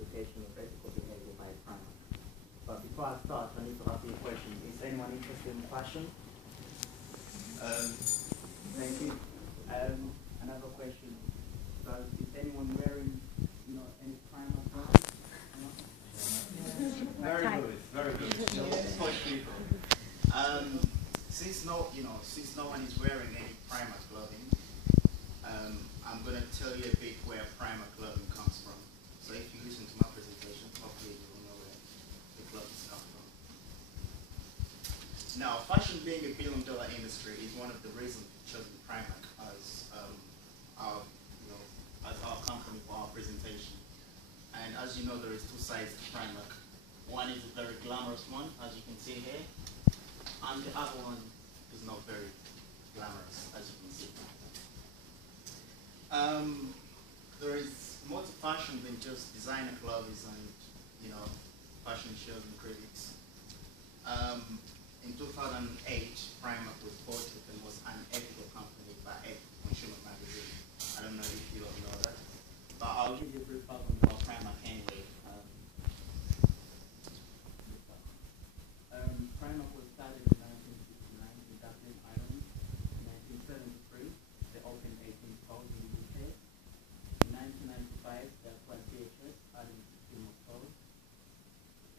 application of ethical behavior by Primark. But before I start, I need to ask you a question. Is anyone interested in fashion? Thank you. Another question. Is anyone wearing, any Primark clothes? Very good, very good. Push people. Since no one is wearing any Primark clothing, I'm going to tell you a bit where Primark clothing comes from. So if you listen to my presentation, hopefully you will know where the clothes come from. Now, fashion being a billion-dollar industry is one of the reasons we chose Primark as our company for our presentation. And as you know, there is two sides to Primark. One is a very glamorous one, as you can see here, and the other one is not very glamorous, as you can see. There is more to fashion than just designer clothes and fashion shows and critics. In 2008, Primark was voted the most unethical company by Consumer Magazine. I don't know if you all know that, but I'll give you a brief background about Primark anyway. Primark was started in 1969 in Dublin, Ireland. In 1973, they opened 18 stores in the UK. In 1995, they acquired DHS, adding 16 more stores.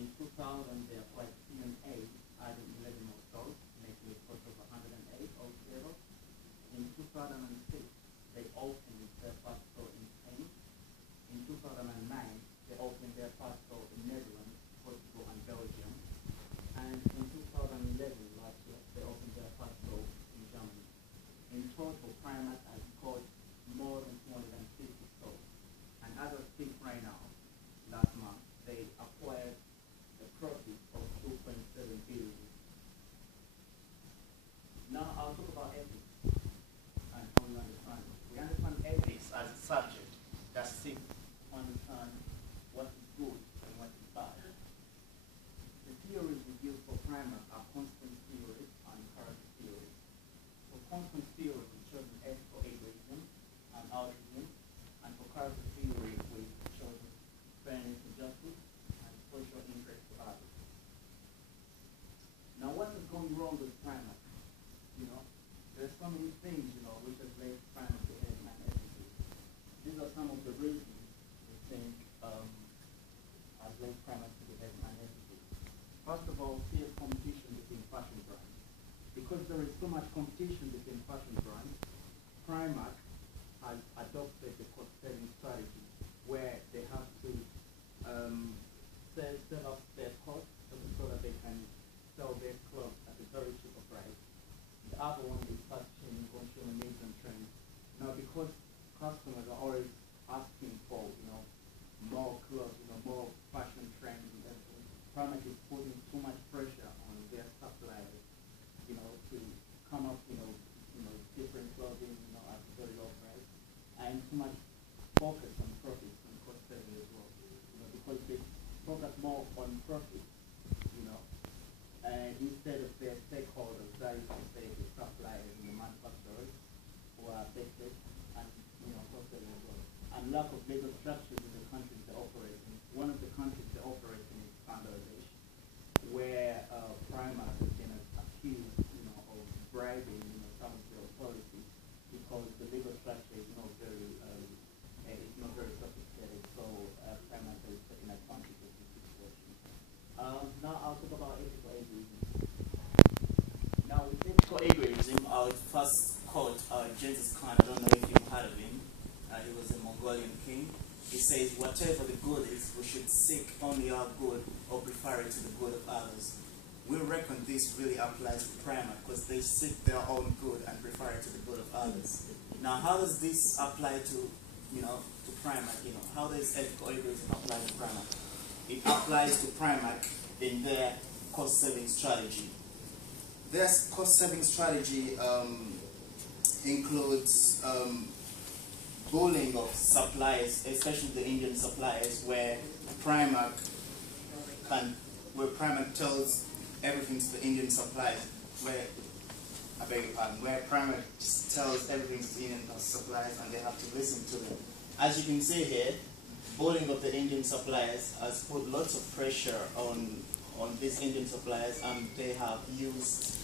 In 2000, they acquired C&A, adding 11 more stores, making a total of 108 altogether. In 2006, they opened their first store in Spain. In 2009, they opened their first store in Netherlands, Portugal, and Belgium. And in 2011, last year, they opened their first store in Germany. In total, Primark has got more than 250 stores. And as I speak right now, last month, they acquired a profit of 2.7 billion. Now I'll talk about ethics and how we understand it. We understand ethics as a subject that seeks to understand what is good and what is bad. The theories we use for Primark are constant theories and character theories. For constant theory, we chose ethical egoism and altruism, and for character theory, we chose fairness and justice and social interest to others. Now, what is going wrong with Primark? There's so many things, which have led Primark to behave unethically. These are some of the reasons we think have led Primark to behave unethically. First of all, fierce competition between fashion brands. Because there is so much competition between fashion brands, Primark has adopted the cost-saving strategy where they have to set up their costs so that they can sell their clothes at a very cheaper price. The other one is fast changing consumer needs and trends. Now, because customers are always asking for, more clothes, more fashion trends and everything, Primark is putting too much pressure on their suppliers, to come up, different clothing, at a very low price, and too much focus on profits and cost saving as well. Because they focus more on profits, and instead of their stakeholders, that is to say the suppliers and the manufacturers who are affected, and cost saving as well. And lack of legal structures in the countries they operate in. One of the countries they operate in is Bangladesh, where Primark has been accused, of bribing, some of the authorities because the legal structure is not very sophisticated. So Primark has taken advantage of this situation. Now I'll talk about ethical egoism. Now with ethical egoism, I would first quote Genghis Khan. I don't know if you've heard of him. He was a Mongolian king. He says, whatever the good is, we should seek only our good or prefer it to the good of others. We reckon this really applies to Primark because they seek their own good and prefer it to the good of others. Now, how does this apply to, to Primark? How does ethical egoism apply to Primark? It applies to Primark in their cost-saving strategy. Their cost-saving strategy includes bullying of suppliers, especially the Indian suppliers, where Primark tells everything to the Indian suppliers, where Primark just tells everything to the Indian suppliers, and they have to listen to them. As you can see here, bullying of the Indian suppliers has put lots of pressure on these Indian suppliers, and they have used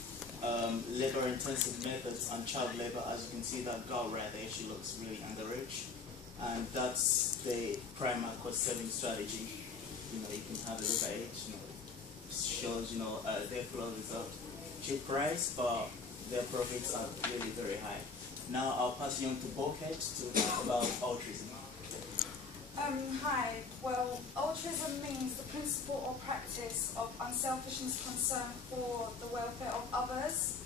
labor-intensive methods and child labor. As you can see, that girl right there, she looks really underage, and that's the Primark cost-selling strategy. You know, you can have a look at it. You know, shows their clothes are cheap price, but their profits are really very high. Now I'll pass you on to Bulkhead to talk about altruism. Hi. Well, altruism means the principle or practice of unselfishness concern for the welfare of others.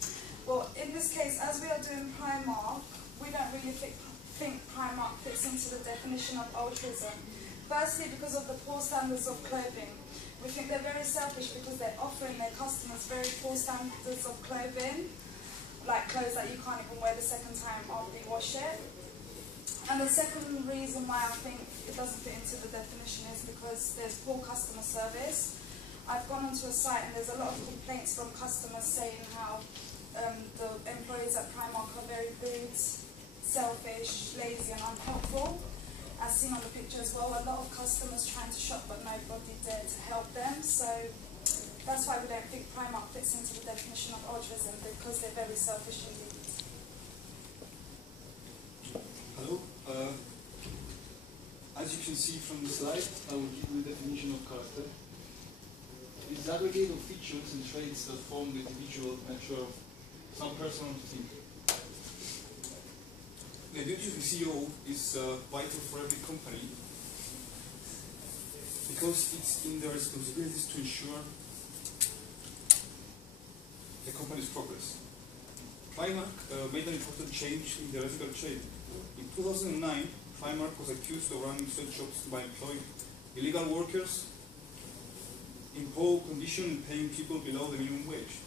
Well, in this case, as we are doing Primark, we don't really think Primark fits into the definition of altruism. Firstly, because of the poor standards of clothing. We think they're very selfish because they're offering their customers very poor standards of clothing, like clothes that you can't even wear the second time after you wash it. And the second reason why I think it doesn't fit into the definition is because there's poor customer service. I've gone onto a site and there's a lot of complaints from customers saying how the employees at Primark are very rude, selfish, lazy and unhelpful. As seen on the picture as well, a lot of customers trying to shop but nobody dared to help them. So that's why we don't think Primark fits into the definition of altruism, because they're very selfish indeed. Hello. As you can see from the slide, I will give you the definition of character. It is the aggregate of features and traits that form the individual nature of some person or team. The duty of the CEO is vital for every company because it's in their responsibilities to ensure the company's progress. Primark made an important change in the ethical trade. In 2009, Primark was accused of running sweatshops by employing illegal workers in poor condition and paying people below the minimum wage.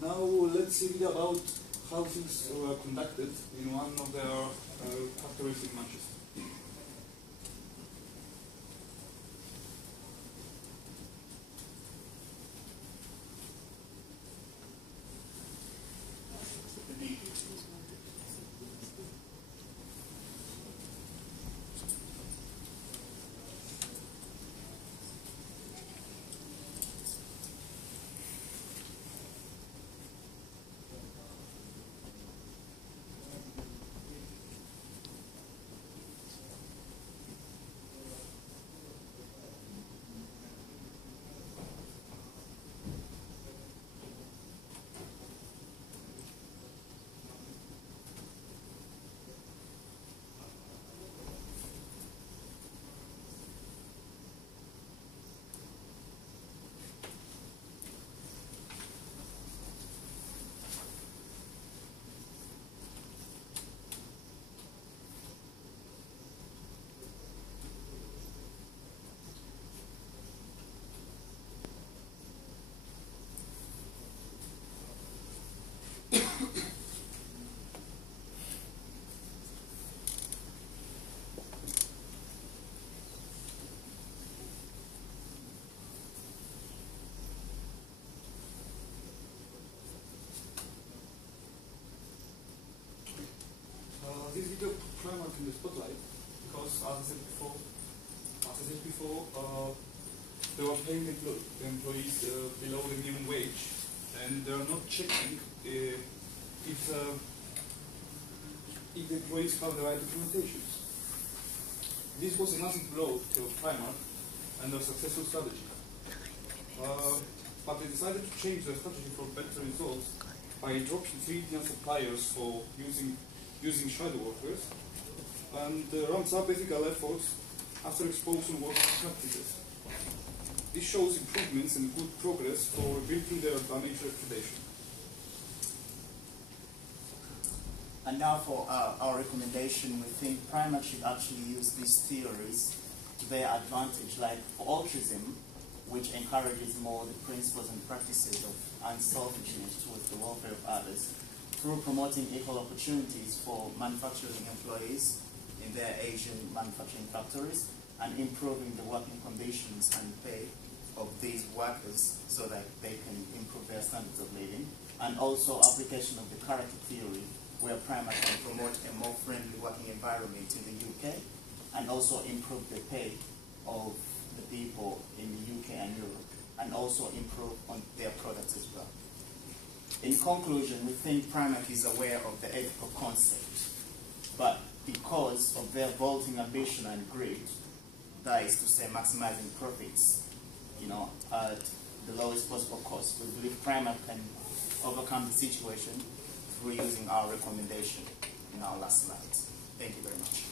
Now let's see a bit about how things were conducted in one of their factories in Manchester. This video put Primark in the spotlight because, as I said before, they were paying the employees below the minimum wage, and they are not checking if the employees have the right documentations. This was a massive blow to Primark and their successful strategy. But they decided to change their strategy for better results by dropping 3 Indian suppliers for using shadow workers, and ramps up ethical efforts after exposing working practices. This shows improvements and good progress for rebuilding their damaged reputation. And now for our recommendation, we think Primark should actually use these theories to their advantage, like for altruism, which encourages more the principles and practices of unselfishness towards the welfare of others, through promoting equal opportunities for manufacturing employees in their Asian manufacturing factories, and improving the working conditions and pay of these workers so that they can improve their standards of living, and also application of the character theory, where Primark can promote a more friendly working environment in the UK and also improve the pay of the people in the UK and Europe, and also improve on their products as well. In conclusion, we think Primark is aware of the ethical concept, but because of their vaulting ambition and greed, that is to say maximizing profits, at the lowest possible cost, we believe Primark can overcome the situation through using our recommendation in our last slides. Thank you very much.